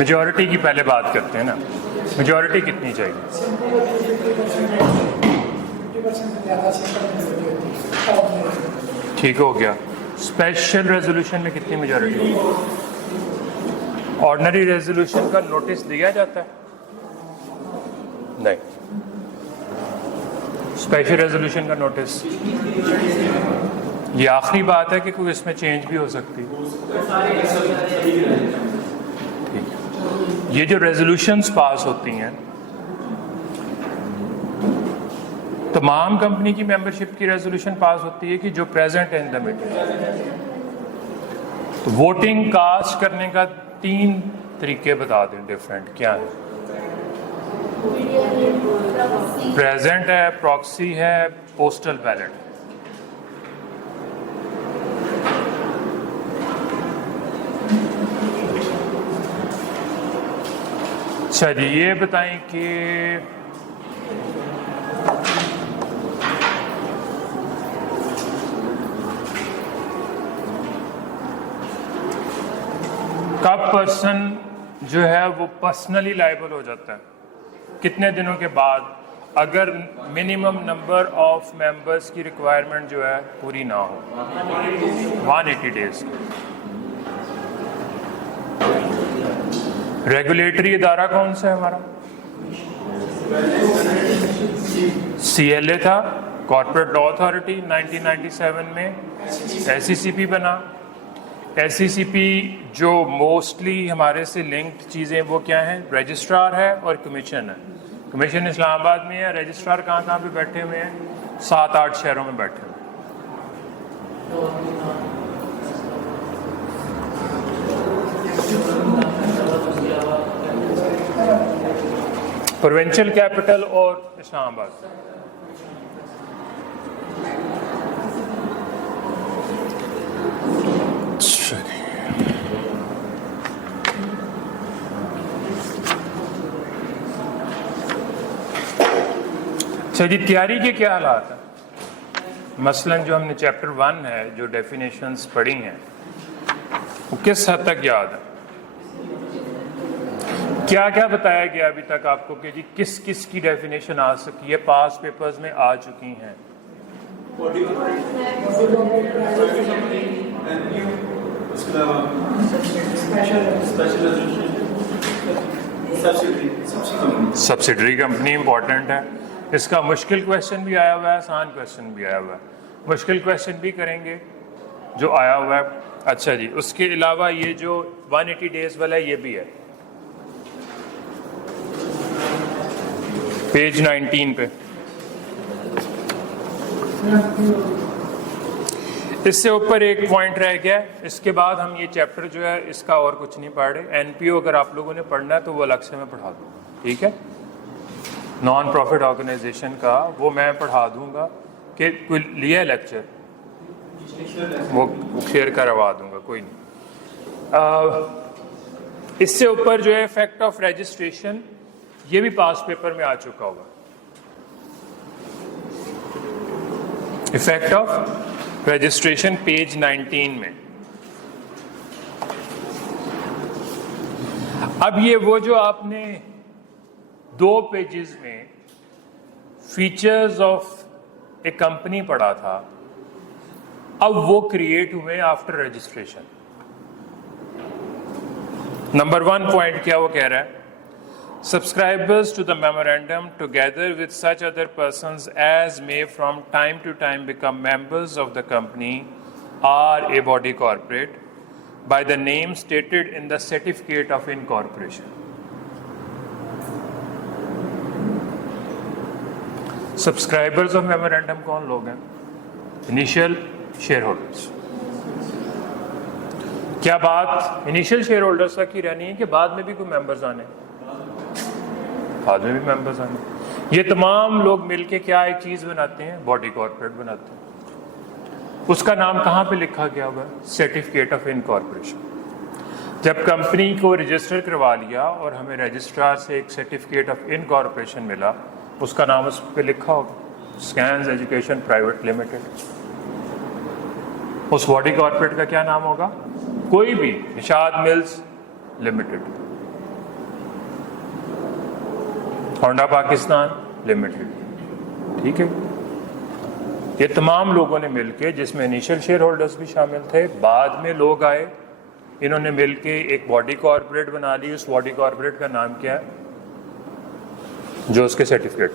Majority की पहले बात करते हैं ना, मेजॉरिटी कितनी चाहिए? ठीक हो गया। स्पेशल रेजोल्यूशन में कितनी मेजॉरिटी? ऑर्डिनरी रेजोल्यूशन का नोटिस दिया जाता है? नहीं। स्पेशल रेजोल्यूशन का नोटिस, ये आखिरी बात है कि कोई इसमें चेंज भी हो सकती है। ये जो रेजोल्यूशंस पास होती हैं, तमाम कंपनी की मेंबरशिप की रेजोल्यूशन पास होती है कि जो प्रेजेंट है इन द मीटिंग। तो वोटिंग कास्ट करने का 3 तरीके बता दें डिफरेंट, क्या है? प्रेजेंट है, प्रॉक्सी है, पोस्टल बैलेट। अच्छा जी, ये बताएं कि कब पर्सन जो है वो पर्सनली लायबल हो जाता है? कितने दिनों के बाद, अगर मिनिमम नंबर ऑफ मेंबर्स की रिक्वायरमेंट जो है पूरी ना हो। 180 डेज। रेगुलेटरी इदारा कौन सा है हमारा? CLA था, कॉर्पोरेट लॉ अथॉरिटी 1997 में SECP बना। SECP जो मोस्टली हमारे से लिंक्ड चीज़ें वो क्या हैं? रजिस्ट्रार है और कमीशन है। कमीशन इस्लामाबाद में है, रजिस्ट्रार कहाँ पे बैठे हुए हैं? 7-8 शहरों में बैठे हुए। प्रोविंशियल कैपिटल और इस्लामाबाद। अच्छा जी, तैयारी के क्या हालात हैं? मसलन जो हमने चैप्टर 1 है, जो डेफिनेशंस पढ़ी हैं, वो किस हद तक याद है? क्या क्या बताया गया अभी तक आपको कि जी किस किस की डेफिनेशन आ सकी है, पास पेपर्स में आ चुकी हैं? सब्सिडरी कंपनी इंपॉर्टेंट है। इसका मुश्किल क्वेश्चन भी आया हुआ है, आसान क्वेश्चन भी आया हुआ है। मुश्किल क्वेश्चन भी करेंगे जो आया हुआ है। अच्छा जी, उसके अलावा ये जो 180 डेज वाला है, ये भी है पेज 19 पे। इससे ऊपर एक पॉइंट रह गया। इसके बाद हम ये चैप्टर जो है इसका और कुछ नहीं पढ़ रहे। NPO अगर आप लोगों ने पढ़ना है तो वो अलग से मैं पढ़ा दूँगा, ठीक है? नॉन प्रॉफिट ऑर्गेनाइजेशन का वो मैं पढ़ा दूँगा कि कोई लिया लेक्चर वो शेयर करवा दूँगा, कोई नहीं। इससे ऊपर जो है इफेक्ट ऑफ रजिस्ट्रेशन, ये भी पास पेपर में आ चुका होगा। इफेक्ट ऑफ रजिस्ट्रेशन पेज 19 में। अब ये वो जो आपने 2 पेजेस में फीचर्स ऑफ ए कंपनी पढ़ा था, अब वो क्रिएट हुए आफ्टर रजिस्ट्रेशन। नंबर 1 पॉइंट क्या वो कह रहा है? Subscribers to the memorandum, together with such other persons as may from time to time become members of the company, are a body corporate by the name stated in the certificate of incorporation. Subscribers of memorandum कौन लोग हैं? Initial shareholders. क्या बात initial share holders तक ही रहनी है कि बाद में भी कोई मेंबर्स आने? बाद में भी मेंबर्स आने। ये तमाम लोग मिलके क्या एक चीज बनाते हैं? बॉडी कॉर्पोरेट बनाते हैं। उसका नाम कहाँ पे लिखा गया हुआ है? Certificate of incorporation. जब कंपनी को रजिस्टर करवा लिया और हमें रजिस्ट्रार से एक सर्टिफिकेट ऑफ इनकॉर्पोरेशन मिला, उसका नाम उस पर लिखा होगा स्कैन्स एजुकेशन प्राइवेट लिमिटेड। उस बॉडी कॉर्पोरेट का क्या नाम होगा? कोई भी Nishad mills limited. Honda Pakistan limited, ठीक है। ये तमाम लोगों ने मिलके, जिसमें इनिशियल शेयर होल्डर्स भी शामिल थे, बाद में लोग आए, इन्होंने मिलके एक बॉडी कॉर्पोरेट बना ली। उस बॉडी कॉर्पोरेट का नाम क्या है, जो उसके सर्टिफिकेट,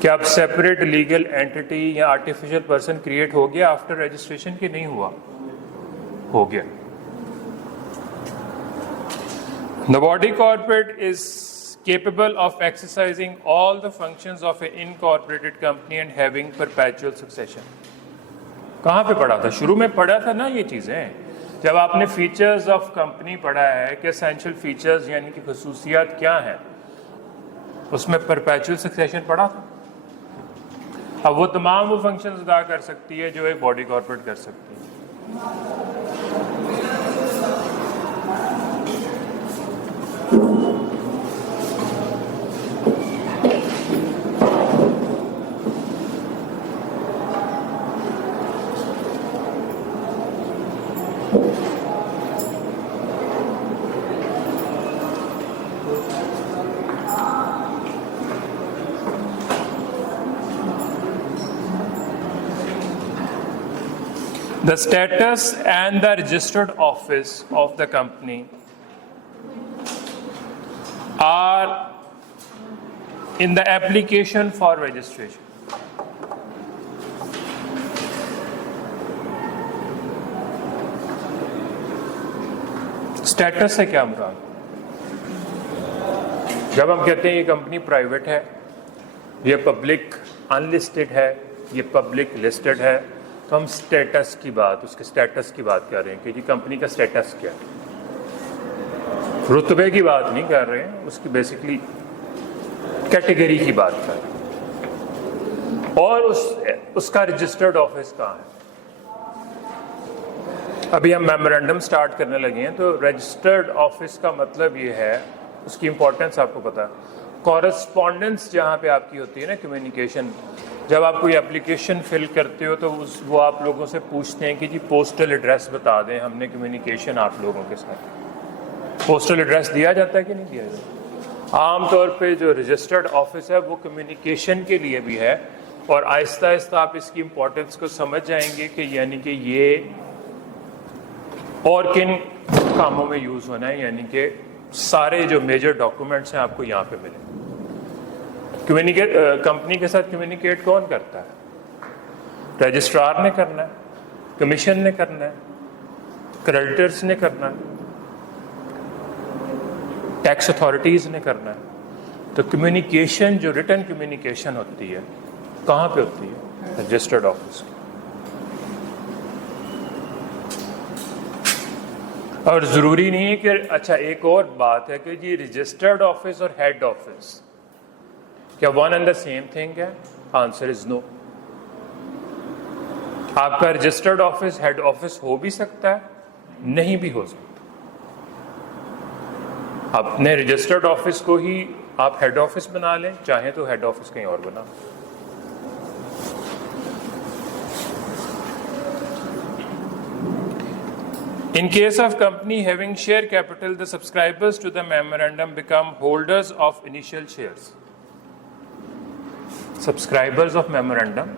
क्या अब सेपरेट लीगल एंटिटी या आर्टिफिशियल पर्सन क्रिएट हो गया आफ्टर रजिस्ट्रेशन की नहीं हुआ? हो गया। The body corporate is capable of exercising all the functions of an incorporated company and having perpetual succession। कहाँ पे पढ़ा था? शुरू में पढ़ा था ना ये चीज़ें, जब आपने फीचर्स ऑफ कंपनी पढ़ा है कि एसेंशियल फीचर्स यानी कि खसूसियात क्या हैं, उसमें परपेचुअल सक्सेशन पढ़ा था। अब वो तमाम वो फंक्शंस अदा कर सकती है जो एक बॉडी कॉर्पोरेट कर सकती है। The status and the registered office of the company are in the application for registration। Status से क्या मुराद? जब हम कहते हैं ये कंपनी प्राइवेट है, ये पब्लिक अनलिस्टेड है, ये पब्लिक लिस्टेड है, तो हम स्टेटस की बात, उसके स्टेटस की बात कर रहे हैं कि जी कंपनी का स्टेटस क्या है। रुतबे की बात नहीं कर रहे हैं, उसकी बेसिकली कैटेगरी की बात कर रहे हैं। और उसका रजिस्टर्ड ऑफिस कहाँ है? अभी हम मेमोरेंडम स्टार्ट करने लगे हैं, तो रजिस्टर्ड ऑफिस का मतलब ये है, उसकी इंपॉर्टेंस आपको पता है। कॉरेस्पॉन्डेंस जहाँ पे आपकी होती है ना, कम्युनिकेशन, जब आप कोई एप्लीकेशन फिल करते हो तो वो आप लोगों से पूछते हैं कि जी पोस्टल एड्रेस बता दें, हमने कम्युनिकेशन आप लोगों के साथ। पोस्टल एड्रेस दिया जाता है कि नहीं दिया जाता? आमतौर पे जो रजिस्टर्ड ऑफिस है वो कम्युनिकेशन के लिए भी है, और आहिस्ता आहिस्ता आप इसकी इम्पोर्टेंस को समझ जाएंगे कि यानी कि ये और किन कामों में यूज़ होना है, यानी कि सारे जो मेजर डॉक्यूमेंट्स हैं आपको यहाँ पे मिले। कंपनी के साथ कम्युनिकेट कौन करता है? रजिस्ट्रार ने करना है, कमीशन ने करना है, क्रेडिटर्स ने करना है, टैक्स अथॉरिटीज़ ने करना है। तो कम्युनिकेशन, जो रिटन कम्युनिकेशन होती है, कहाँ पे होती है? Registered office. और ज़रूरी नहीं है कि, अच्छा एक और बात है कि जी रजिस्टर्ड ऑफिस और हेड ऑफिस क्या one and the same thing है? Answer is no. आपका रजिस्टर्ड ऑफिस हेड ऑफिस हो भी सकता है, नहीं भी हो सकता। अपने रजिस्टर्ड ऑफिस को ही आप हेड ऑफिस बना लें, चाहे तो हेड ऑफिस कहीं और बना। In case of company having share capital, the subscribers to the memorandum become holders of initial shares। Subscribers of memorandum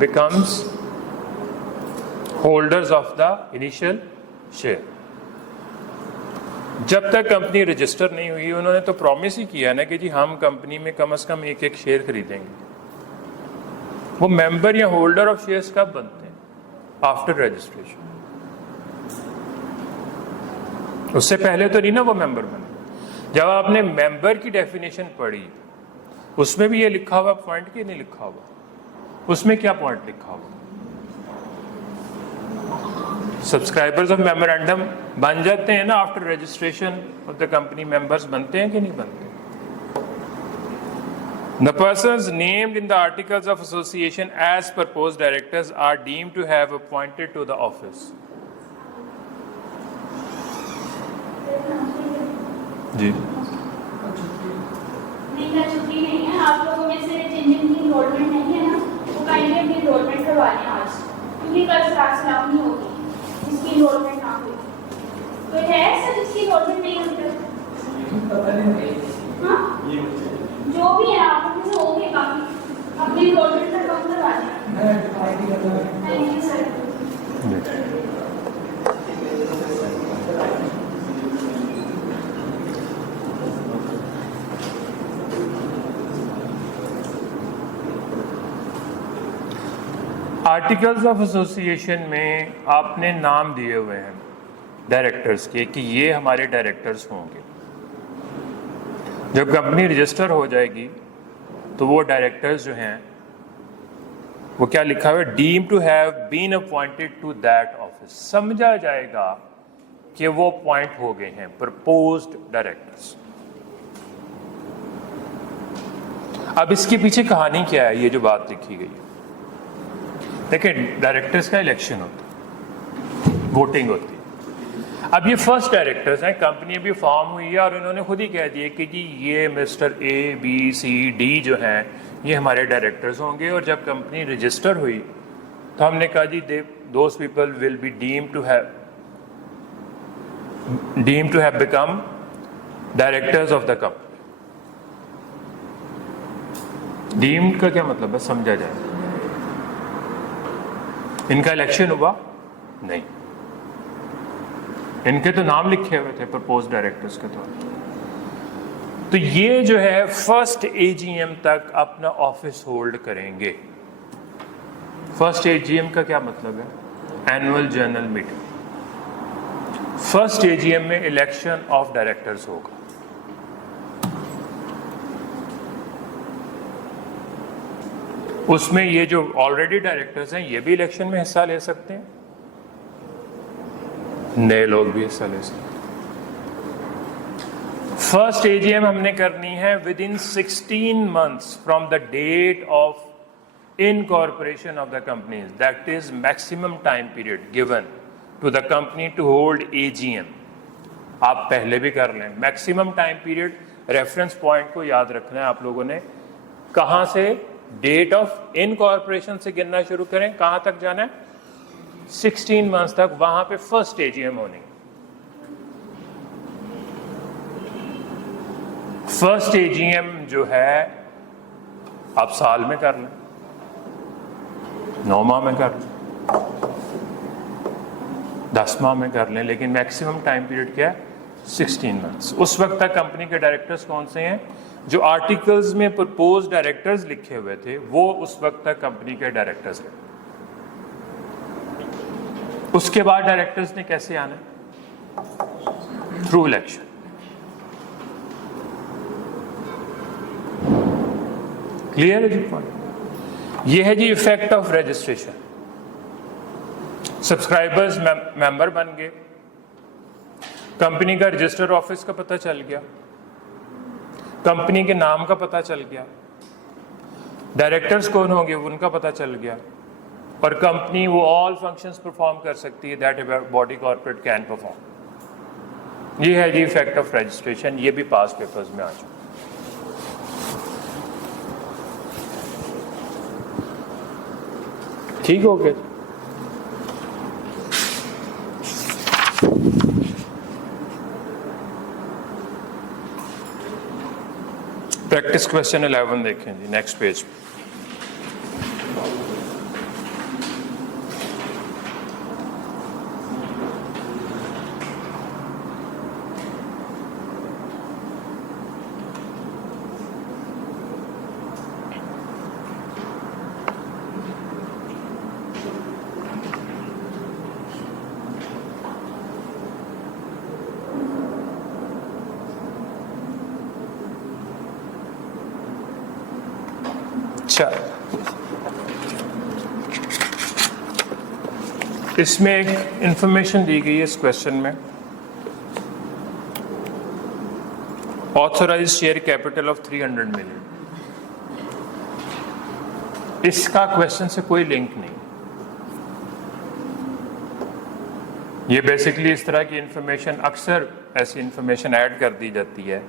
becomes holders of the initial share। जब तक कंपनी रजिस्टर नहीं हुई, उन्होंने तो प्रॉमिस ही किया ना कि जी हम कंपनी में कम से कम एक एक शेयर खरीदेंगे। वो मेंबर या होल्डर ऑफ शेयर्स कब बनते हैं? After registration. उससे पहले तो नहीं ना वो मेंबर बने। जब आपने मेंबर की डेफिनेशन पढ़ी, उसमें भी ये लिखा हुआ पॉइंट कि नहीं लिखा हुआ? उसमें क्या पॉइंट लिखा हुआ? सब्सक्राइबर्स ऑफ मेमोरेंडम बन जाते हैं ना after registration of the company, members बनते हैं कि नहीं बनते? The persons named in the articles of association as proposed directors are deemed to have appointed to the office। जी नहीं, छुट्टी नहीं है। आप लोगों में से जिन की इनरोलमेंट नहीं है ना, वो काइंडली अपनी इनरोलमेंट करवा लें आज, क्योंकि कल क्लास स्टार्ट नहीं होगी जिसकी इनरोलमेंट ना हुई। तो है ऐसा जिसकी इनरोलमेंट नहीं हुई? हाँ जो भी है आप लोग से होंगे काफी अपनी एनरोलमेंट का कम करवा दें। Thank you sir. Articles of association में आपने नाम दिए हुए हैं डायरेक्टर्स के कि ये हमारे डायरेक्टर्स होंगे। जब कंपनी रजिस्टर हो जाएगी तो वो डायरेक्टर्स जो हैं वो क्या लिखा हुआ है, deem to have been appointed to that office, समझा जाएगा कि वो अपॉइंट हो गए हैं प्रपोज्ड डायरेक्टर्स। अब इसके पीछे कहानी क्या है, ये जो बात लिखी गई है, देखिए डायरेक्टर्स का इलेक्शन होता है, वोटिंग होती है। अब ये फर्स्ट डायरेक्टर्स हैं, कंपनी अभी फॉर्म हुई है और इन्होंने खुद ही कह दिया कि जी ये mister A B C D जो हैं ये हमारे डायरेक्टर्स होंगे। और जब कंपनी रजिस्टर हुई तो हमने कहा जी those people will be deem to have become directors of the company. Deemed का क्या मतलब है, समझा जाए। इनका इलेक्शन हुआ नहीं, इनके तो नाम लिखे हुए थे प्रपोज डायरेक्टर्स के तौर पर। तो ये जो है फर्स्ट एजीएम तक अपना ऑफिस होल्ड करेंगे। फर्स्ट एजीएम का क्या मतलब है, annual general meeting. First AGM में इलेक्शन ऑफ डायरेक्टर्स होगा। उसमें ये जो ऑलरेडी डायरेक्टर्स हैं ये भी इलेक्शन में हिस्सा ले सकते हैं, नए लोग भी हिस्सा ले सकते हैं। फर्स्ट एजीएम हमने करनी है within 16 months from the date of incorporation of the company, that is maximum time period given to the company to hold AGM. आप पहले भी कर लें, maximum time period, reference point को याद रखना है आप लोगों ने। कहां से, डेट ऑफ इनकॉर्पोरेशन से गिनना शुरू करें, कहां तक जाना है, 16 मंथ्स तक। वहां पे फर्स्ट एजीएम होनी। फर्स्ट एजीएम जो है आप साल में कर लें, 9 माह में कर लें, 10 माह में कर लें, लेकिन मैक्सिमम टाइम पीरियड क्या है, 16 मंथ्स। उस वक्त तक कंपनी के डायरेक्टर्स कौन से हैं, जो आर्टिकल्स में प्रपोज डायरेक्टर्स लिखे हुए थे वो उस वक्त तक कंपनी के डायरेक्टर्स हैं। उसके बाद डायरेक्टर्स ने कैसे आना, थ्रू इलेक्शन। क्लियर है जी पॉइंट। ये है जी effect of registration. Subscribers member बन गए, कंपनी का रजिस्टर ऑफिस का पता चल गया, कंपनी के नाम का पता चल गया, डायरेक्टर्स कौन होंगे उनका पता चल गया, और कंपनी वो ऑल फंक्शंस परफॉर्म कर सकती है that a body corporate can perform. ये है जी इफेक्ट ऑफ रजिस्ट्रेशन। ये भी पास पेपर्स में आ चुका। ठीक हो गया। प्रैक्टिस क्वेश्चन 11 देखें जी, नेक्स्ट पेज। अच्छा, इसमें एक इंफॉर्मेशन दी गई है इस क्वेश्चन में, authorised share capital of 300 million. इसका क्वेश्चन से कोई लिंक नहीं। ये बेसिकली इस तरह की इंफॉर्मेशन, अक्सर ऐसी इंफॉर्मेशन ऐड कर दी जाती है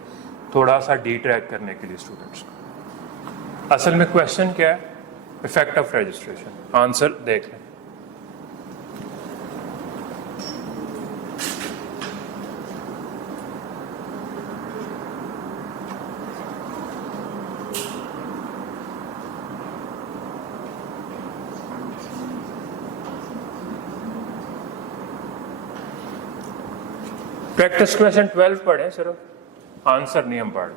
थोड़ा सा डी ट्रैक करने के लिए स्टूडेंट्स को। असल में क्वेश्चन क्या है, इफेक्ट ऑफ रजिस्ट्रेशन। आंसर देख लें। प्रैक्टिस क्वेश्चन 12 पढ़े, सिर्फ आंसर नहीं हम पढ़।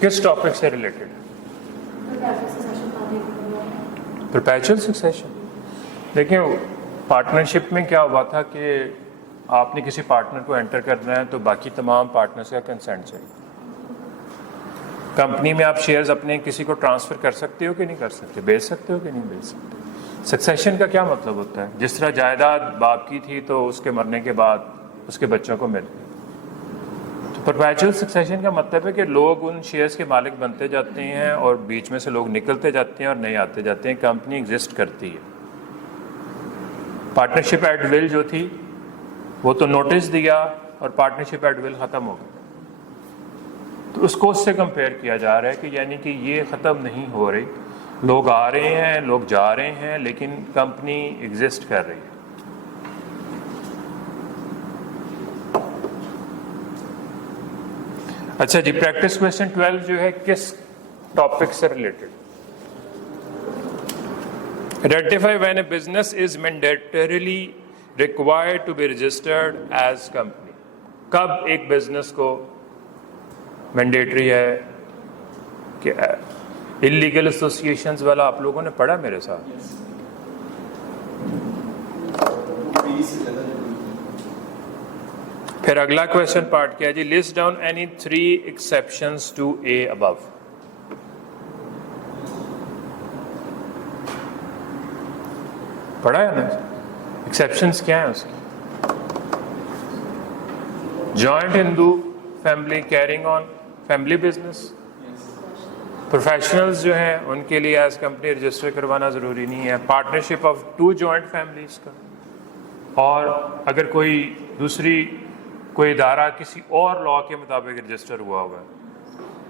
किस टॉपिक से रिलेटेड? Perpetual succession. देखिए पार्टनरशिप में क्या हुआ था कि आपने किसी पार्टनर को एंटर करना है तो बाकी तमाम पार्टनर्स का कंसेंट चाहिए। कंपनी में आप शेयर्स अपने किसी को ट्रांसफ़र कर सकते हो कि नहीं कर सकते, बेच सकते हो कि नहीं बेच सकते। सक्सेशन का क्या मतलब होता है? जिस तरह जायदाद बाप की थी तो उसके मरने के बाद उसके बच्चों को मिल गई। तो परपेचुअल सक्सेशन का मतलब है कि लोग उन शेयर्स के मालिक बनते जाते हैं और बीच में से लोग निकलते जाते हैं और नए आते जाते हैं, कंपनी एग्जिस्ट करती है। पार्टनरशिप एट विल जो थी वो तो नोटिस दिया और पार्टनरशिप एट विल ख़त्म हो गई। तो उसको उससे कंपेयर किया जा रहा है कि यानी कि ये ख़त्म नहीं हो रही, लोग आ रहे हैं, लोग जा रहे हैं, लेकिन कंपनी एग्जिस्ट कर रही है। अच्छा जी, प्रैक्टिस क्वेश्चन 12 जो है किस टॉपिक से related? Identify when a business is mandatorily required to be registered as company. कब एक बिजनेस को मैंडेटरी है कि इलीगल एसोसिएशंस वाला आप लोगों ने पढ़ा मेरे साथ? फिर अगला क्वेश्चन पार्ट क्या है जी? List down any 3 exceptions to a above. पढ़ा है ना? एक्सेप्शंस क्या है उसके? Joint Hindu family carrying on family business. Professionals जो हैं उनके लिए एज कंपनी रजिस्टर करवाना ज़रूरी नहीं है। पार्टनरशिप ऑफ 2 जॉइंट फैमिलीज का, और अगर कोई इदारा किसी और लॉ के मुताबिक रजिस्टर हुआ होगा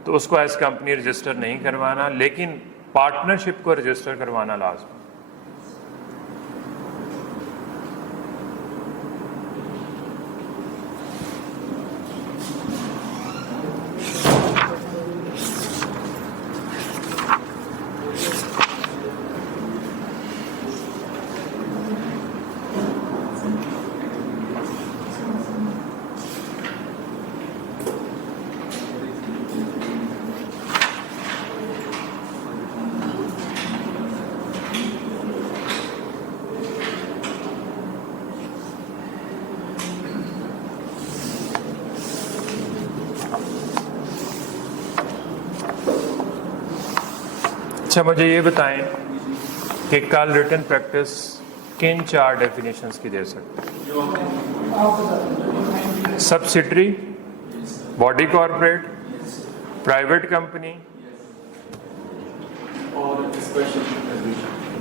तो उसको एज कंपनी रजिस्टर नहीं करवाना, लेकिन पार्टनरशिप को रजिस्टर करवाना लाजमी। अच्छा मुझे ये बताएं कि कल रिटन प्रैक्टिस किन 4 डेफिनेशंस की दे सकते हैं? Subsidiary, body corporate, private company और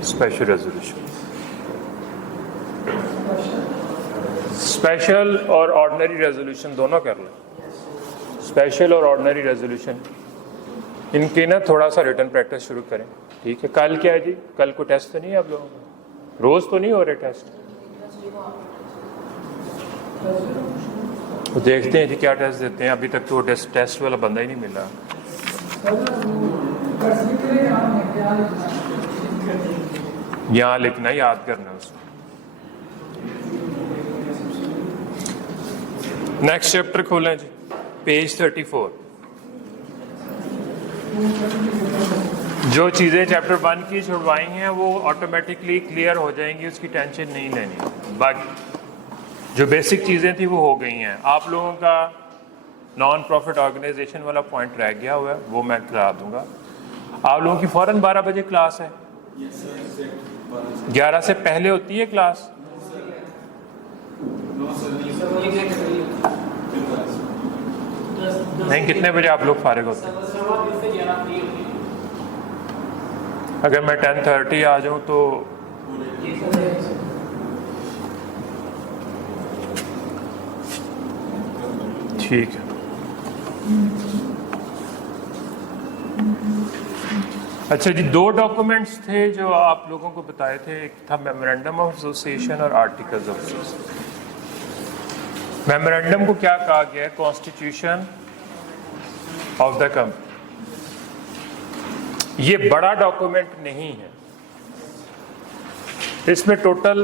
स्पेशल रेजोल्यूशन। स्पेशल और ऑर्डिनरी रेजोल्यूशन दोनों कर लें। स्पेशल और ऑर्डिनरी रेजोल्यूशन इनकी ना थोड़ा सा रिटन प्रैक्टिस शुरू करें, ठीक है? कल क्या है जी? कल को टेस्ट तो नहीं है आप लोगों का? रोज तो नहीं हो रहे टेस्ट? तो देखते हैं जी क्या टेस्ट देते हैं। अभी तक तो टेस्ट वाला बंदा ही नहीं मिला। यहाँ लिखना, याद करना उसको। नेक्स्ट चैप्टर खोलें जी, पेज 34। जो चीज़ें चैप्टर 1 की छुड़वाई हैं वो ऑटोमेटिकली क्लियर हो जाएंगी, उसकी टेंशन नहीं लेनी। बाकी जो बेसिक चीज़ें थी वो हो गई हैं। आप लोगों का नॉन प्रॉफिट ऑर्गेनाइजेशन वाला पॉइंट रह गया हुआ है, वो मैं करा दूंगा। आप लोगों की फ़ौरन 12 बजे क्लास है? 11 से पहले होती है क्लास? नहीं, कितने बजे आप लोग फारिग होते हैं? अगर मैं 10:30 आ जाऊं तो ठीक है। अच्छा जी, 2 डॉक्यूमेंट्स थे जो आप लोगों को बताए थे। एक था मेमोरेंडम ऑफ एसोसिएशन और आर्टिकल्स ऑफ एसोसिएशन। मेमोरेंडम को क्या कहा गया है? Constitution of the company. ये बड़ा डॉक्यूमेंट नहीं है, इसमें टोटल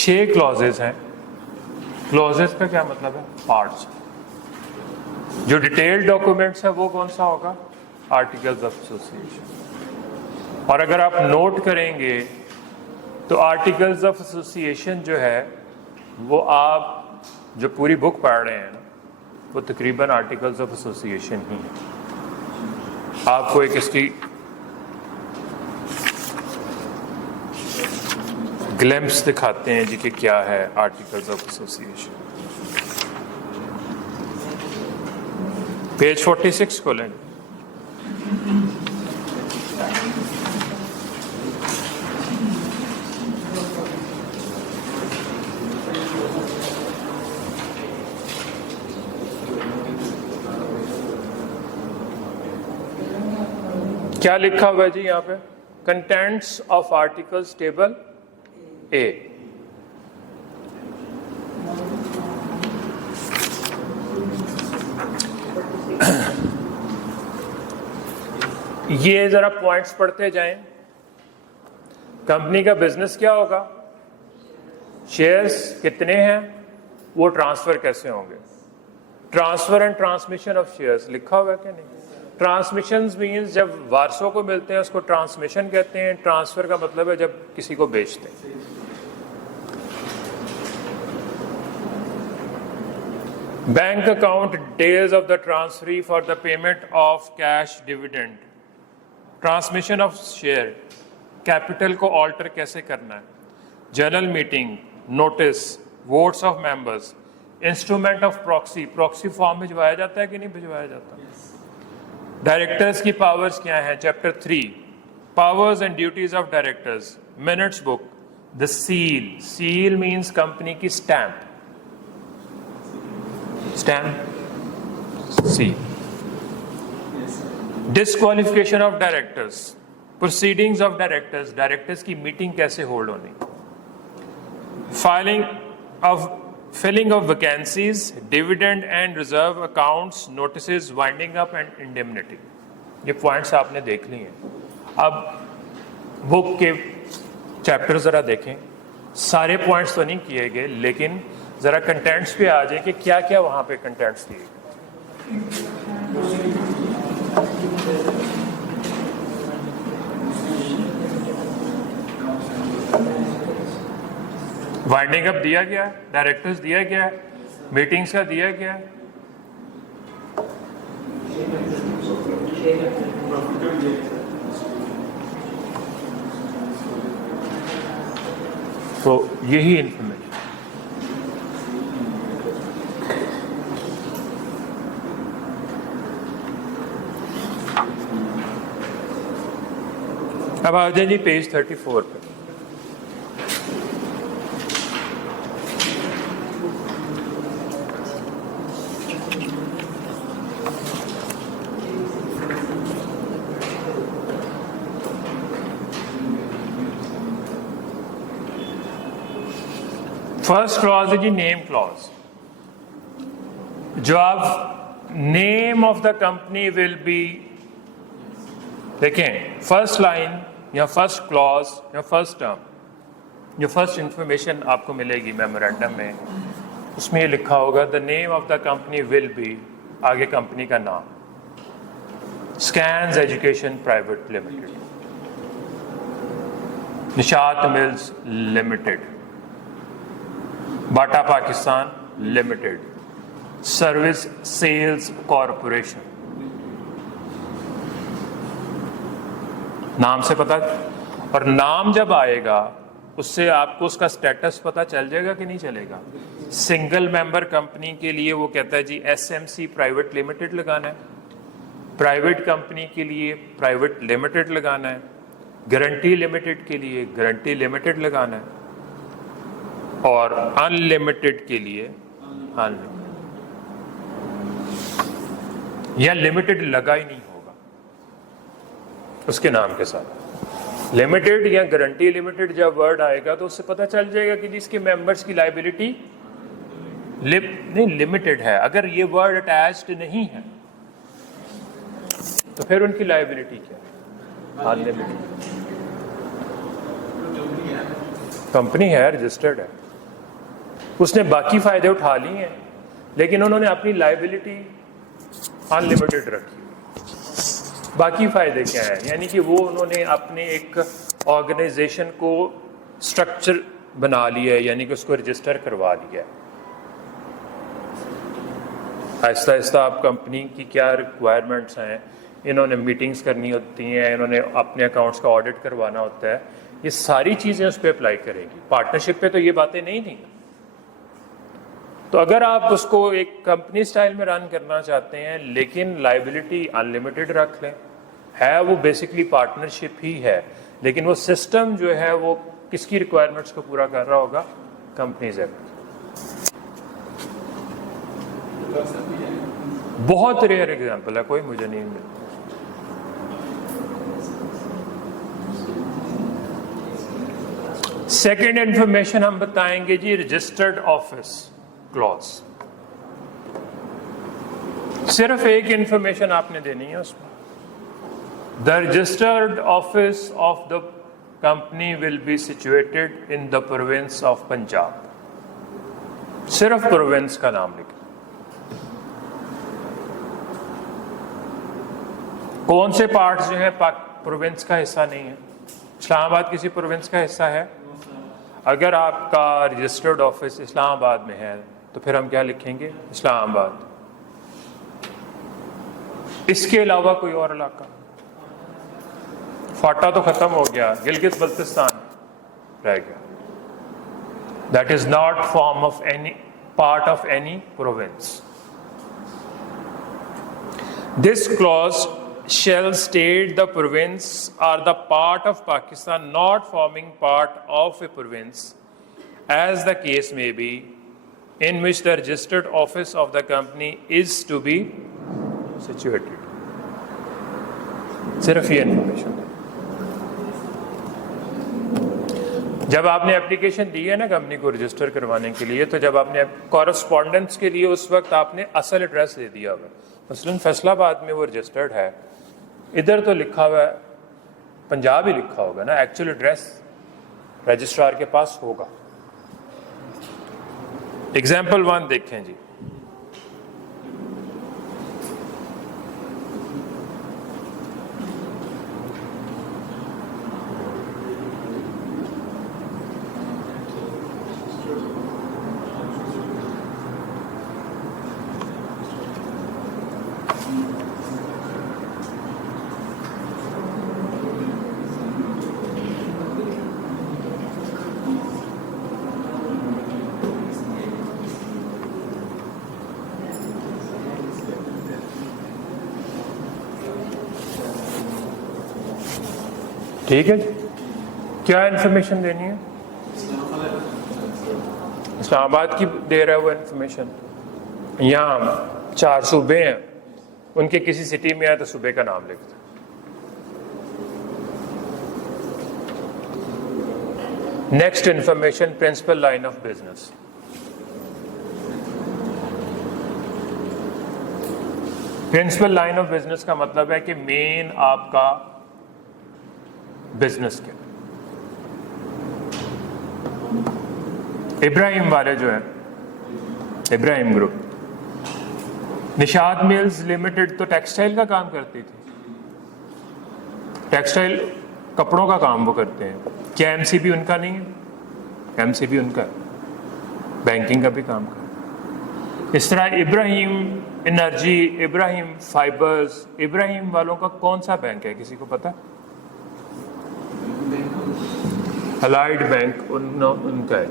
6 क्लॉजेस हैं। क्लॉजेस का क्या मतलब है? पार्ट्स। जो डिटेल्ड डॉक्यूमेंट्स है वो कौन सा होगा? Articles of association. और अगर आप नोट करेंगे तो आर्टिकल्स ऑफ एसोसिएशन जो है वो आप जो पूरी बुक पढ़ रहे हैं ना, वो तकरीबन आर्टिकल्स ऑफ एसोसिएशन ही है। आपको एक इसकी ग्लिम्प्स दिखाते हैं जी कि क्या है आर्टिकल्स ऑफ एसोसिएशन। पेज 46 खोलें। क्या लिखा हुआ है जी यहाँ पे? कंटेंट्स ऑफ आर्टिकल्स टेबल ए। ये जरा पॉइंट्स पढ़ते जाएं। कंपनी का बिजनेस क्या होगा, शेयर्स कितने हैं, वो ट्रांसफर कैसे होंगे, transfer and transmission of shares लिखा हुआ है क्या नहीं? ट्रांसमिशन मीन्स जब वारसों को मिलते हैं उसको ट्रांसमिशन कहते हैं। ट्रांसफर का मतलब है जब किसी को बेचते हैं। Bank account days of the transferee for the payment of cash dividend. Transmission of share, capital को ऑल्टर कैसे करना है, general meeting, notice, votes of members, instrument of proxy, proxy form भिजवाया जाता है कि नहीं भिजवाया जाता? डायरेक्टर्स की पावर्स क्या है? Chapter 3, powers and duties of directors, minutes book, the seal, seal means company की स्टैंप, स्टैंप सी। Disqualification of directors, proceedings of directors, directors की मीटिंग कैसे होल्ड होनी, filling of vacancies, dividend and reserve accounts, notices, winding up and indemnity। ये points आपने देख लिए हैं। अब बुक के चैप्टर जरा देखें। सारे पॉइंट्स तो नहीं किए गए, लेकिन जरा कंटेंट्स पे आ जाए कि क्या क्या वहां पे कंटेंट्स दिए गए। वाइंडिंग अप दिया गया, डायरेक्टर्स दिया गया, मीटिंग्स का दिया गया, तो यही इंफॉर्मेशन। अब आ जाए जी पेज 34 पे। फर्स्ट क्लॉज है जी नेम क्लॉज। जो आप name of the company will be, देखें फर्स्ट लाइन या फर्स्ट क्लॉज या फर्स्ट टर्म, जो फर्स्ट इंफॉर्मेशन आपको मिलेगी मेमोरेंडम में, उसमें ये लिखा होगा the name of the company will be, आगे कंपनी का नाम, scans education private limited, Nishat mills limited, Bata Pakistan limited, service sales corporation. नाम से पता, और नाम जब आएगा उससे आपको उसका स्टेटस पता चल जाएगा कि नहीं चलेगा। सिंगल मेंबर कंपनी के लिए वो कहता है जी एसएमसी प्राइवेट लिमिटेड लगाना है, प्राइवेट कंपनी के लिए प्राइवेट लिमिटेड लगाना है, गारंटी लिमिटेड के लिए गारंटी लिमिटेड लगाना है, और अनलिमिटेड के लिए अनलिमिटेड, या लिमिटेड लगा ही नहीं होगा उसके नाम के साथ। लिमिटेड या गारंटी लिमिटेड जब वर्ड आएगा तो उससे पता चल जाएगा कि जिसके मेंबर्स की लायबिलिटी नहीं लिमिटेड है। अगर ये वर्ड अटैच्ड नहीं है तो फिर उनकी लायबिलिटी क्या है? अनलिमिटेड। कंपनी है, रजिस्टर्ड है। उसने बाकी फ़ायदे उठा लिए हैं, लेकिन उन्होंने अपनी लाइबिलिटी अनलिमिटेड रखी। बाकी फ़ायदे क्या हैं? यानी कि वो उन्होंने अपने एक ऑर्गेनाइजेशन को स्ट्रक्चर बना लिया है, यानी कि उसको रजिस्टर करवा लिया है। आहिस्ता आहिस्ता आप कंपनी की क्या रिक्वायरमेंट्स हैं, इन्होंने मीटिंग्स करनी होती हैं, इन्होंने अपने अकाउंट्स का ऑडिट करवाना होता है, ये सारी चीज़ें उस पर अप्लाई करेंगी। पार्टनरशिप पे तो ये बातें नहीं थी। तो अगर आप उसको एक कंपनी स्टाइल में रन करना चाहते हैं लेकिन लाइबिलिटी अनलिमिटेड रख लें, है वो बेसिकली पार्टनरशिप ही है, लेकिन वो सिस्टम जो है वो किसकी रिक्वायरमेंट्स को पूरा कर रहा होगा? Companies act. बहुत रेयर एग्जांपल है, कोई मुझे नहीं मिलता। सेकेंड इंफॉर्मेशन हम बताएंगे जी, रजिस्टर्ड ऑफिस क्लॉज। सिर्फ एक इंफॉर्मेशन आपने देनी है उसमें, the registered office of the company will B situated in the province of Punjab. सिर्फ प्रोविंस का नाम लिखें। कौन से पार्ट्स जो है प्रोविंस का हिस्सा नहीं है? इस्लामाबाद किसी प्रोविंस का हिस्सा है? अगर आपका रजिस्टर्ड ऑफिस इस्लामाबाद में है तो फिर हम क्या लिखेंगे? इस्लामाबाद। इसके अलावा कोई और इलाका? फाटा तो खत्म हो गया, गिलगित बल्तिस्तान रह गया। That is not form of any part of any province. This clause shall state the province or the part of Pakistan not forming part of a province, as the case may be, in which the registered office of the company is to be situated. सिर्फ ये information. जब आपने application दी है ना company को register करवाने के लिए, तो जब आपने कॉरेस्पॉन्डेंस के लिए उस वक्त आपने असल एड्रेस दे दिया होगा। मसलन फैसलाबाद में वो रजिस्टर्ड है, इधर तो लिखा हुआ है पंजाब ही लिखा होगा ना, एक्चुअल एड्रेस रजिस्ट्रार के पास होगा। एग्जाम्पल 1 देखें जी। ठीक है, क्या इन्फॉर्मेशन देनी है? इस्लामाबाद की दे रहा है वो इन्फॉर्मेशन। यहाँ 4 सूबे हैं, उनके किसी सिटी में आए तो सूबे का नाम लिखते। Next information, principal line of business. Principal line of business का मतलब है कि मेन आपका बिजनेस के। इब्राहिम वाले जो है, Ibrahim group, Nishat mills limited तो टेक्सटाइल का काम करती थी, टेक्सटाइल कपड़ों का काम वो करते हैं। क्या एमसीबी उनका नहीं है? एमसीबी उनका, बैंकिंग का भी काम कर। इस तरह इब्राहिम एनर्जी, इब्राहिम फाइबर्स, इब्राहिम वालों का कौन सा बैंक है, किसी को पता? अलाइड बैंक उनका है।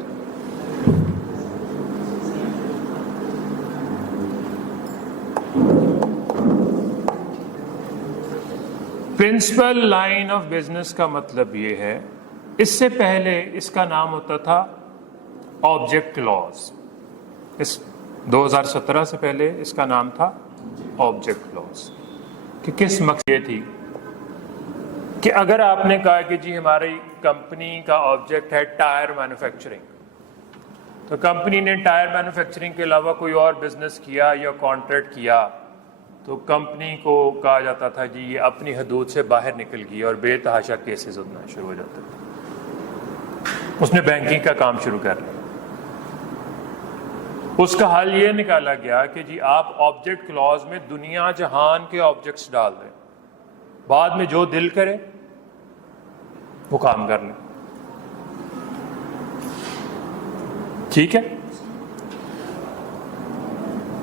प्रिंसिपल लाइन ऑफ बिजनेस का मतलब ये है, इससे पहले इसका नाम होता था ऑब्जेक्ट लॉज। इस 2017 से पहले इसका नाम था ऑब्जेक्ट लॉज। कि किस मकसद ये थी कि अगर आपने कहा कि जी हमारी कंपनी का ऑब्जेक्ट है टायर मैन्युफैक्चरिंग, तो कंपनी ने टायर मैन्युफैक्चरिंग के अलावा कोई और बिजनेस किया या कॉन्ट्रैक्ट किया, तो कंपनी को कहा जाता था जी ये अपनी हदूद से बाहर निकल गई और बेतहाशा केसेस होना शुरू हो जाते थे। उसने बैंकिंग का काम शुरू कर लिया। उसका हल ये निकाला गया कि जी आप ऑब्जेक्ट क्लॉज में दुनिया जहान के ऑब्जेक्ट्स डाल दें, बाद में जो दिल करे वो काम कर लें। ठीक है,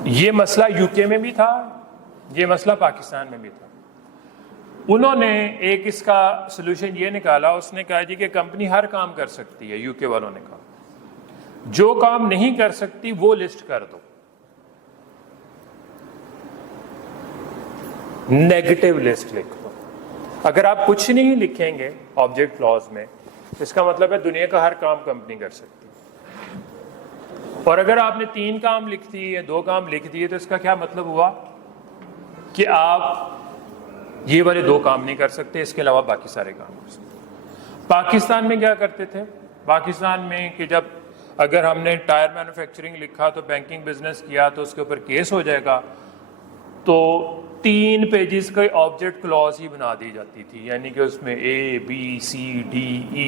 ये मसला यूके में भी था, ये मसला पाकिस्तान में भी था। उन्होंने एक इसका सलूशन ये निकाला, उसने कहा जी कि कंपनी हर काम कर सकती है। यूके वालों ने कहा जो काम नहीं कर सकती वो लिस्ट कर दो, नेगेटिव लिस्ट लिख दो। अगर आप कुछ नहीं लिखेंगे ऑब्जेक्ट क्लॉज में, इसका मतलब है दुनिया का हर काम कंपनी कर सकती है। और अगर आपने 3 काम लिख दिए या 2 काम लिख दिए तो इसका क्या मतलब हुआ कि आप ये वाले 2 काम नहीं कर सकते, इसके अलावा बाकी सारे काम कर सकते। पाकिस्तान में क्या करते थे, पाकिस्तान में कि जब अगर हमने टायर मैन्युफैक्चरिंग लिखा तो बैंकिंग बिजनेस किया तो उसके ऊपर केस हो जाएगा, तो 3 पेजेस का ऑब्जेक्ट क्लॉज ही बना दी जाती थी, यानी कि उसमें ABCDE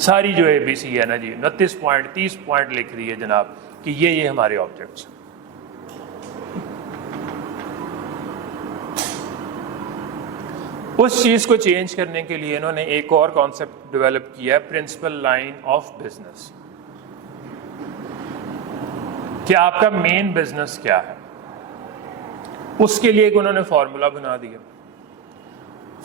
सारी जो ABC है ना जी 29 पॉइंट 30 पॉइंट लिख रही है जनाब कि ये हमारे ऑब्जेक्ट्स। उस चीज को चेंज करने के लिए इन्होंने एक और कॉन्सेप्ट डेवलप किया, प्रिंसिपल लाइन ऑफ बिजनेस, कि आपका मेन बिजनेस क्या है। उसके लिए एक उन्होंने फॉर्मूला बना दिया।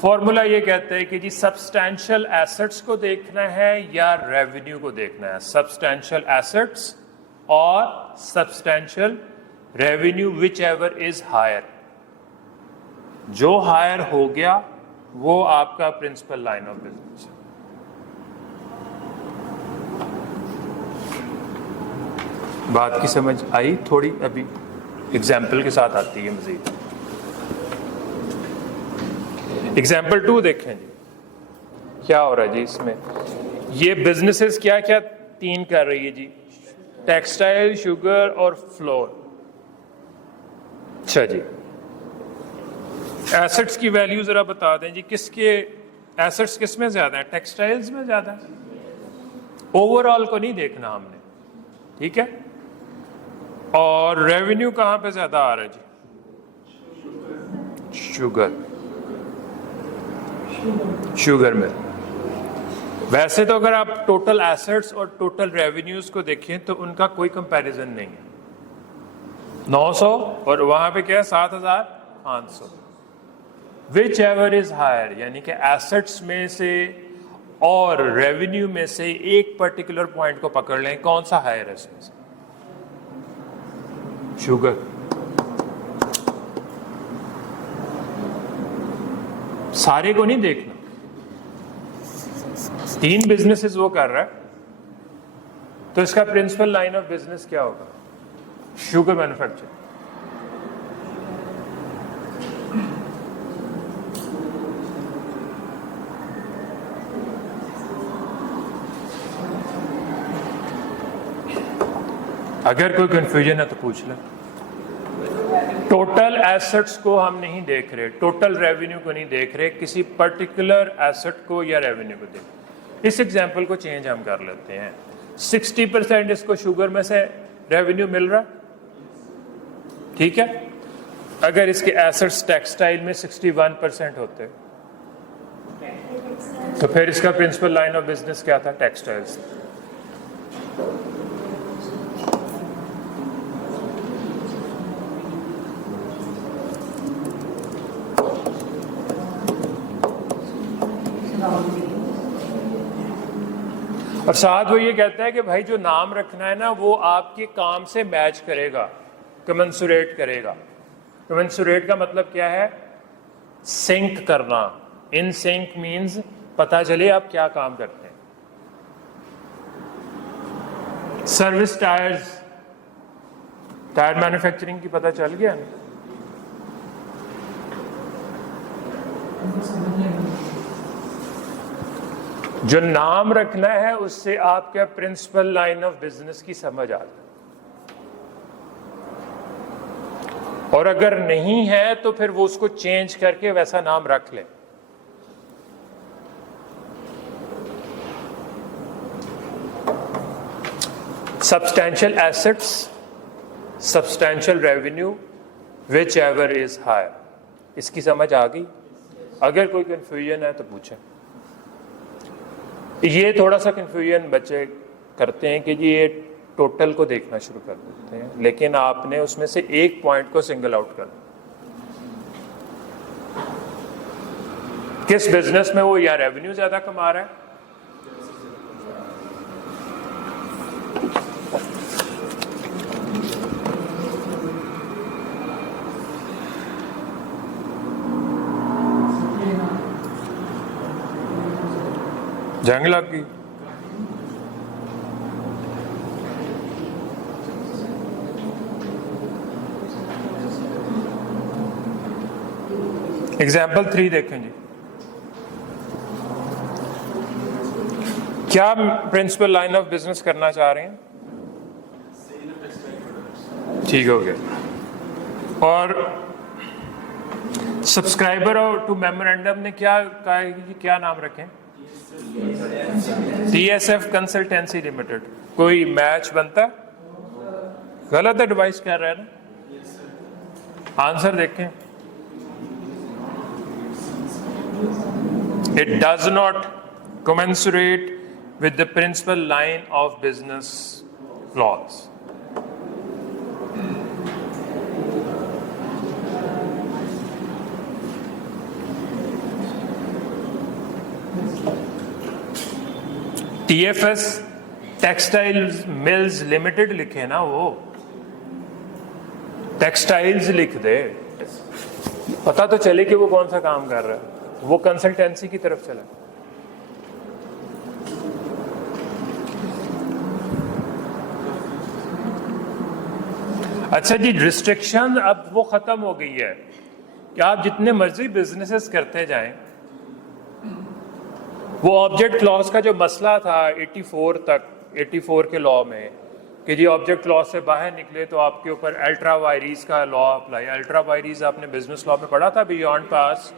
फॉर्मूला ये कहता है कि जी सब्सटैंशियल एसेट्स को देखना है या रेवेन्यू को देखना है। सब्सटैंशियल एसेट्स और substantial revenue, whichever is higher, जो हायर हो गया वो आपका प्रिंसिपल लाइन ऑफ बिजनेस है। बात की समझ आई थोड़ी, अभी एग्जाम्पल के साथ आती है मजीद। एग्जाम्पल 2 देखें जी, क्या हो रहा है जी इसमें। ये बिजनेसेस क्या क्या 3 कर रही है जी, टेक्सटाइल, शुगर और फ्लोर। अच्छा जी, एसेट्स की वैल्यू जरा बता दें जी, किसके एसेट्स किस में ज्यादा है, टेक्सटाइल्स में ज्यादा है। ओवरऑल को नहीं देखना हमने, ठीक है। और रेवेन्यू कहां पे ज्यादा आ रहा है जी, शुगर में। वैसे तो अगर आप टोटल एसेट्स और टोटल रेवेन्यूज को देखें तो उनका कोई कंपैरिजन नहीं है। 900 और वहां पे क्या है 7500। विच एवर इज हायर, यानी कि एसेट्स में से और रेवेन्यू में से एक पर्टिकुलर पॉइंट को पकड़ लें, कौन सा हायर है इसमें से, शुगर। सारे को नहीं देखना, 3 बिजनेसेस वो कर रहा है, तो इसका प्रिंसिपल लाइन ऑफ बिजनेस क्या होगा, शुगर मैन्युफैक्चरिंग। अगर कोई कंफ्यूजन है तो पूछ लें। टोटल एसेट्स को हम नहीं देख रहे, टोटल रेवेन्यू को नहीं देख रहे, किसी पर्टिकुलर एसेट को या रेवेन्यू को देख रहे। इस एग्जांपल को चेंज हम कर लेते हैं। 60% इसको शुगर में से रेवेन्यू मिल रहा है, ठीक है। अगर इसके एसेट्स टेक्सटाइल में 61% होते तो फिर इसका प्रिंसिपल लाइन ऑफ बिजनेस क्या था, टेक्सटाइल्स। और साथ वो ये कहता है कि भाई जो नाम रखना है ना वो आपके काम से मैच करेगा, कमेंसुरेट करेगा। कमेंसुरेट का मतलब क्या है, सिंक करना। इन सिंक मींस पता चले आप क्या काम करते हैं। सर्विस टायर्स, टायर मैन्युफैक्चरिंग की पता चल गया ना। जो नाम रखना है उससे आपका प्रिंसिपल लाइन ऑफ बिजनेस की समझ आता है, और अगर नहीं है तो फिर वो उसको चेंज करके वैसा नाम रख ले। Substantial assets substantial revenue whichever is higher. इसकी समझ आ गई? अगर कोई कंफ्यूजन है तो पूछें। ये थोड़ा सा कंफ्यूजन बच्चे करते हैं कि जी ये टोटल को देखना शुरू कर देते हैं, लेकिन आपने उसमें से एक पॉइंट को सिंगल आउट करना। किस बिजनेस में वो या रेवेन्यू ज्यादा कमा रहा है, जंग लग गई। एग्जाम्पल 3 देखें जी। क्या प्रिंसिपल लाइन ऑफ बिजनेस करना चाह रहे हैं? ठीक हो गया। और सब्सक्राइबर और टू मेमोरेंडम ने क्या कहा है कि क्या नाम रखें? TSF consultancy limited. कोई मैच बनता? गलत एडवाइस कर रहा है ना। आंसर देखें। It does not commensurate with the principal line of business laws. TFS textiles mills limited लिखे ना, वो टेक्सटाइल्स लिख दे, पता तो चले कि वो कौन सा काम कर रहा है। वो कंसल्टेंसी की तरफ चला। अच्छा जी, रिस्ट्रिक्शन अब वो खत्म हो गई है कि आप जितने मर्जी बिजनेसेस करते जाएं। वो ऑब्जेक्ट क्लॉज का जो मसला था 84 के लॉ में कि जी ऑब्जेक्ट क्लॉज से बाहर निकले तो आपके ऊपर अल्ट्रा वायरीज का लॉ अप्लाई। अल्ट्रा वायरीज आपने बिजनेस लॉ में पढ़ा था, बियॉन्ड पास।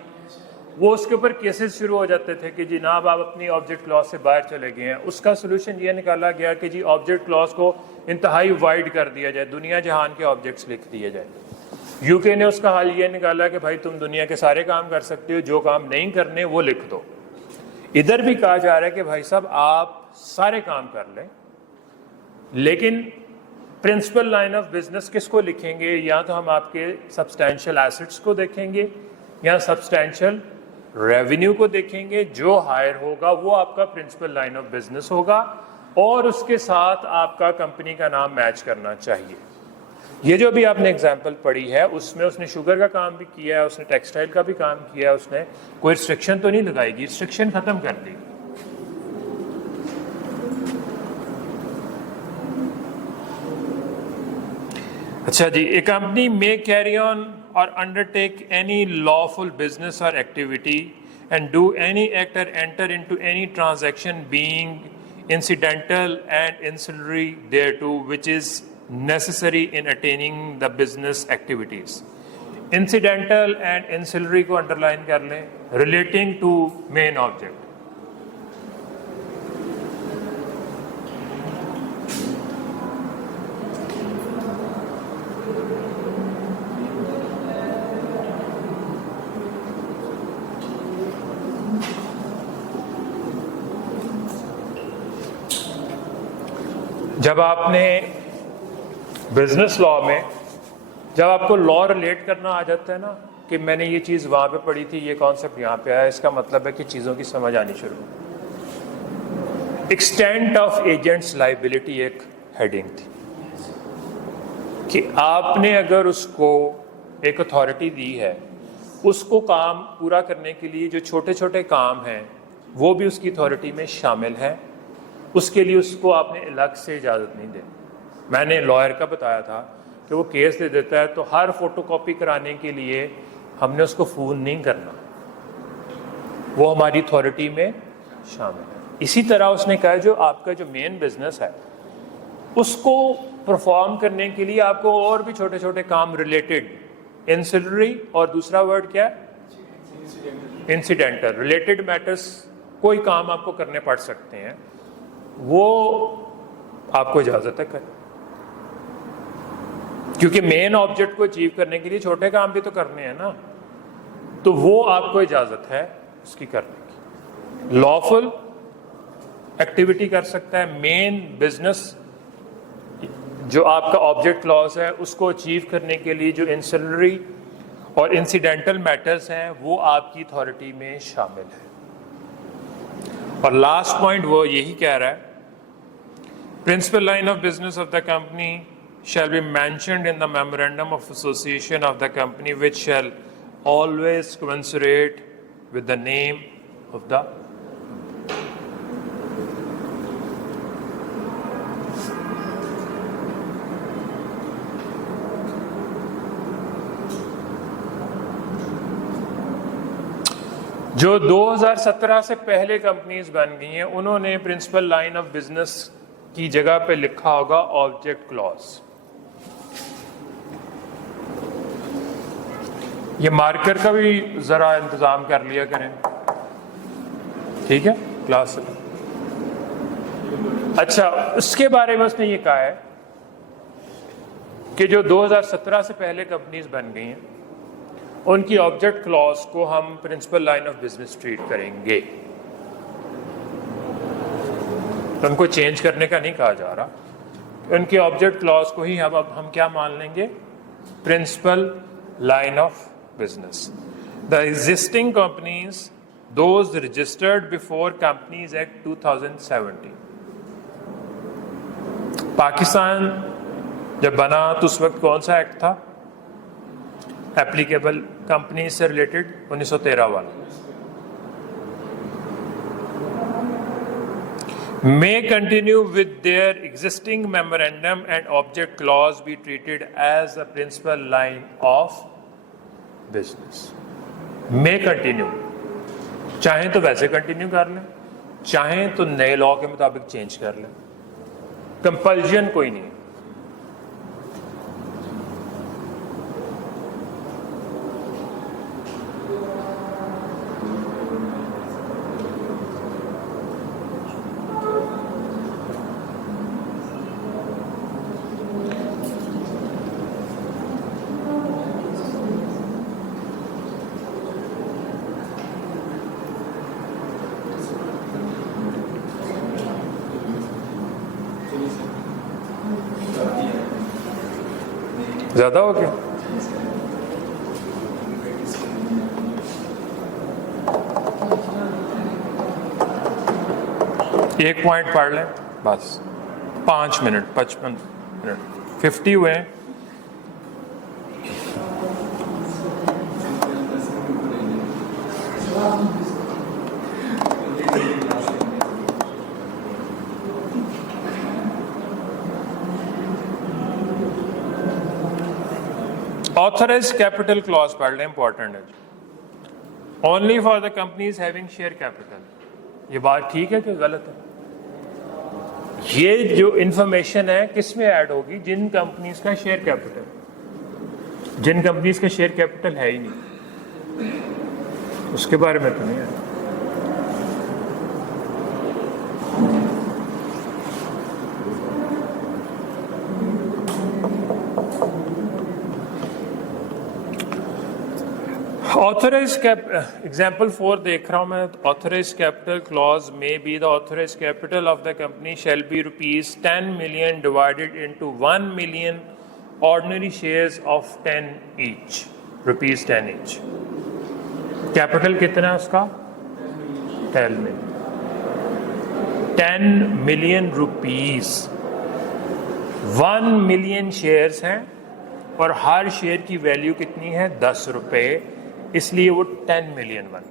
वो उसके ऊपर केसेस शुरू हो जाते थे कि जनाब आप अपनी ऑब्जेक्ट क्लॉज से बाहर चले गए हैं। उसका सोल्यूशन ये निकाला गया कि जी ऑब्जेक्ट क्लॉज को इंतहाई वाइड कर दिया जाए, दुनिया जहान के ऑब्जेक्ट्स लिख दिए जाए। यूके ने उसका हल ये निकाला कि भाई तुम दुनिया के सारे काम कर सकते हो, जो काम नहीं करने वो लिख दो। इधर भी कहा जा रहा है कि भाई साहब आप सारे काम कर लें, लेकिन प्रिंसिपल लाइन ऑफ बिजनेस किसको लिखेंगे? या तो हम आपके सब्सटैंशियल एसेट्स को देखेंगे या सब्सटैंशियल रेवेन्यू को देखेंगे। जो हायर होगा वो आपका प्रिंसिपल लाइन ऑफ बिजनेस होगा और उसके साथ आपका कंपनी का नाम मैच करना चाहिए। ये जो भी आपने एग्जांपल पढ़ी है उसमें उसने शुगर का काम भी किया है, उसने टेक्सटाइल का भी काम किया है, उसने कोई रिस्ट्रिक्शन तो नहीं लगाएगी, रिस्ट्रिक्शन खत्म कर दी। अच्छा जी, A company may carry on or undertake any lawful business or activity and do any act or enter into any transaction being incidental and ancillary thereto which is necessary in attaining the business activities. Incidental and ancillary को underline कर लें, relating to main object. जब आपने business law में जब आपको law relate करना आ जाता है ना कि मैंने ये चीज़ वहाँ पे पढ़ी थी, ये कॉन्सेप्ट यहाँ पे आया, इसका मतलब है कि चीज़ों की समझ आनी शुरू। एक्सटेंट ऑफ एजेंट्स लाइबिलिटी एक हेडिंग थी कि आपने अगर उसको एक अथॉरिटी दी है, उसको काम पूरा करने के लिए जो छोटे छोटे काम हैं वो भी उसकी अथॉरिटी में शामिल है, उसके लिए उसको आपने अलग से इजाज़त नहीं देनी। मैंने लॉयर का बताया था कि वो केस दे देता है तो हर फोटोकॉपी कराने के लिए हमने उसको फ़ोन नहीं करना, वो हमारी अथॉरिटी में शामिल है। इसी तरह उसने कहा जो आपका जो मेन बिजनेस है उसको परफॉर्म करने के लिए आपको और भी छोटे छोटे काम रिलेटेड, एंसिलरी और दूसरा वर्ड क्या है? इंसिडेंटल, रिलेटेड मैटर्स, कोई काम आपको करने पड़ सकते हैं, वो आपको इजाजत है करें। क्योंकि मेन ऑब्जेक्ट को अचीव करने के लिए छोटे काम भी तो करने हैं ना, तो वो आपको इजाजत है उसकी करने की। लॉफुल एक्टिविटी कर सकता है, मेन बिजनेस जो आपका ऑब्जेक्ट क्लॉज है उसको अचीव करने के लिए जो इंसिलरी और इंसिडेंटल मैटर्स हैं वो आपकी अथॉरिटी में शामिल है। और लास्ट पॉइंट वो यही कह रहा है, principal line of business of the company shall be mentioned in the memorandum of association of the company, which shall always commensurate with the name of the जो 2017 से पहले कंपनीज बन गई हैं उन्होंने प्रिंसिपल लाइन ऑफ बिजनेस की जगह पे लिखा होगा ऑब्जेक्ट क्लॉज। ये मार्कर का भी जरा इंतजाम कर लिया करें, ठीक है क्लास से। अच्छा, उसके बारे में उसने ये कहा है कि जो 2017 से पहले कंपनीज बन गई हैं उनकी ऑब्जेक्ट क्लॉज को हम principal line of business treat करेंगे, तो उनको चेंज करने का नहीं कहा जा रहा। उनकी ऑब्जेक्ट क्लॉज को ही अब हम क्या मान लेंगे, principal line of business. The existing companies those registered before companies act 2017। Pakistan जब बना तो उस वक्त कौन सा एक्ट था एप्लीकेबल कंपनी से रिलेटेड? 1913 वाला। May continue with their existing memorandum and object clause be treated as a principal line of business. May continue, चाहें तो वैसे कंटिन्यू कर लें, चाहें तो नए लॉ के मुताबिक चेंज कर लें, कंपल्जन कोई नहीं। ज्यादा हो गया? एक पॉइंट पढ़ लें बस, 5 मिनट 55 मिनट 50 हुए हैं। ऑथराइज्ड कैपिटल क्लॉज पढ़ लें, इंपॉर्टेंट है। Only for the companies having share capital. ये बात ठीक है कि गलत है? ये जो इंफॉर्मेशन है किस में ऐड होगी? जिन कंपनीज का शेयर कैपिटल, जिन कंपनीज का शेयर कैपिटल है ही नहीं, उसके बारे में तो नहीं है। ऑथराइज्ड एग्जाम्पल 4 देख रहा हूं मैं। ऑथराइज्ड कैपिटल क्लॉज में be the authorised capital of the company shall be ₹10 million divided into 1 million ordinary shares of 10 each, ₹10 each. Capital कितना है उसका? 10 million। 10 million rupees, 1 million shares हैं और हर शेयर की वैल्यू कितनी है? 10 रुपए, इसलिए वो 10 million बन।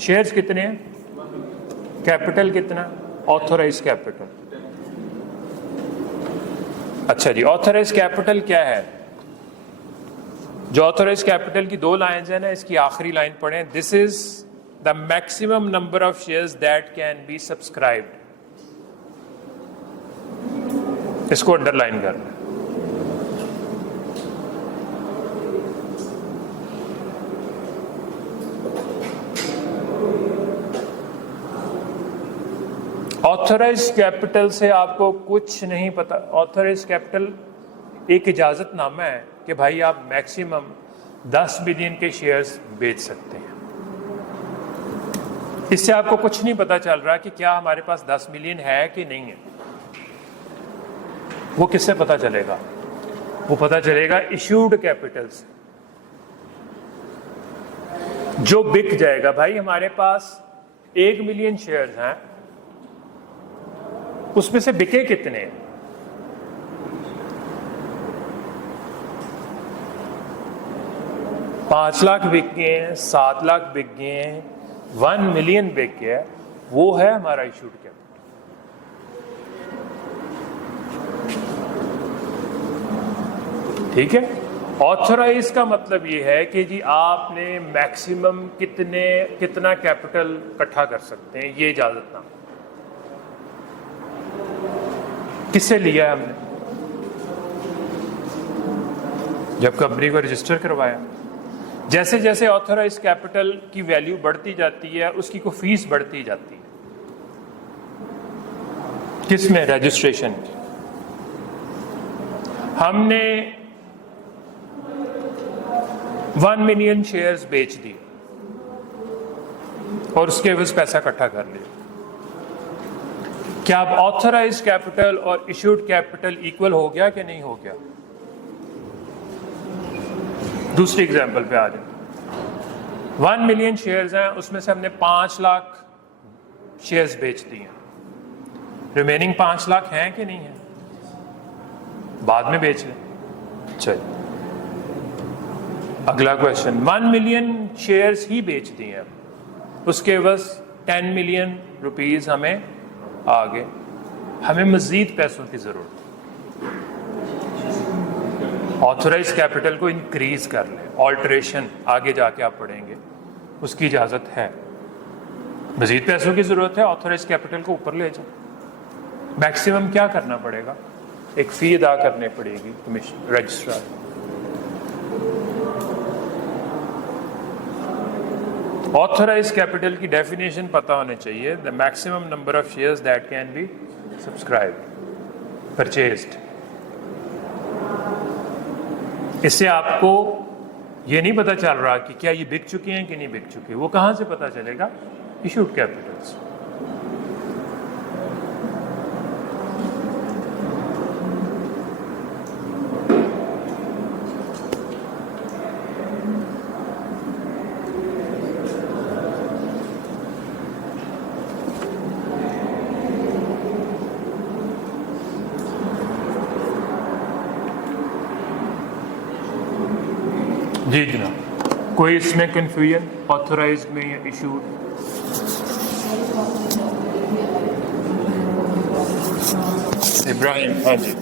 शेयर्स कितने हैं? कैपिटल कितना? Authorised capital. अच्छा जी, ऑथराइज्ड कैपिटल क्या है? जो ऑथराइज्ड कैपिटल की 2 लाइन्स है ना, इसकी आखिरी लाइन पढ़ें, this is the maximum number of shares that can be subscribed. इसको अंडरलाइन कर लें। ऑथराइज्ड कैपिटल से आपको कुछ नहीं पता। ऑथराइज्ड कैपिटल एक इजाज़तनामा है कि भाई आप मैक्सिमम 10 मिलियन के शेयर्स बेच सकते हैं। इससे आपको कुछ नहीं पता चल रहा कि क्या हमारे पास 10 मिलियन है कि नहीं है। वो किससे पता चलेगा? वो पता चलेगा इश्यूड कैपिटल से, जो बिक जाएगा। भाई हमारे पास 1 मिलियन शेयर्स हैं, उसमें से बिके कितने हैं? 5 लाख बिक गए हैं, 7 लाख बिक गए हैं, 1 मिलियन बिक गया है, वो है हमारा इशूड कैपिटल। ठीक है। ऑथराइज का मतलब ये है कि जी आपने मैक्सिमम कितना कैपिटल इकट्ठा कर सकते हैं, ये इजाजतनामा किससे लिया है हमने? जब कंपनी को रजिस्टर करवाया। जैसे जैसे ऑथराइज कैपिटल की वैल्यू बढ़ती जाती है, उसकी को फीस बढ़ती जाती है। किसमें? रजिस्ट्रेशन की। हमने 1 मिलियन शेयर्स बेच दिए और उसके एवज पैसा इकट्ठा कर लिया। क्या अब ऑथराइज कैपिटल और इश्यूड कैपिटल इक्वल हो गया कि नहीं हो गया? दूसरी एग्जांपल पे आ जाए। 1 मिलियन शेयर्स हैं, उसमें से हमने 5 लाख शेयर्स बेच दिए। रिमेनिंग 5 लाख हैं कि नहीं है? बाद में बेच लें। चलिए अगला क्वेश्चन। 1 मिलियन शेयर्स ही बेच दिए हैं, उसके बस 10 मिलियन रुपीस हमें आ गए। हमें मजीद पैसों की जरूरत है। ऑथराइज कैपिटल को इंक्रीज कर लें। ऑल्टरेशन आगे जाके आप पढ़ेंगे, उसकी इजाजत है। मजीद पैसों की जरूरत है, ऑथराइज कैपिटल को ऊपर ले जाए। मैक्सिमम क्या करना पड़ेगा? एक फी अदा करनी पड़ेगी कमीशन रजिस्ट्रार। ऑथराइज कैपिटल की डेफिनेशन पता होनी चाहिए। The maximum number of shares that can be subscribed, purchased. इससे आपको ये नहीं पता चल रहा कि क्या ये बिक चुके हैं कि नहीं बिक चुके। वो कहां से पता चलेगा? इशूड कैपिटल से। जी जनाब, कोई इसमें कंफ्यूजन ऑथराइज में या इशूड? इब्राहिम, हाँ जी।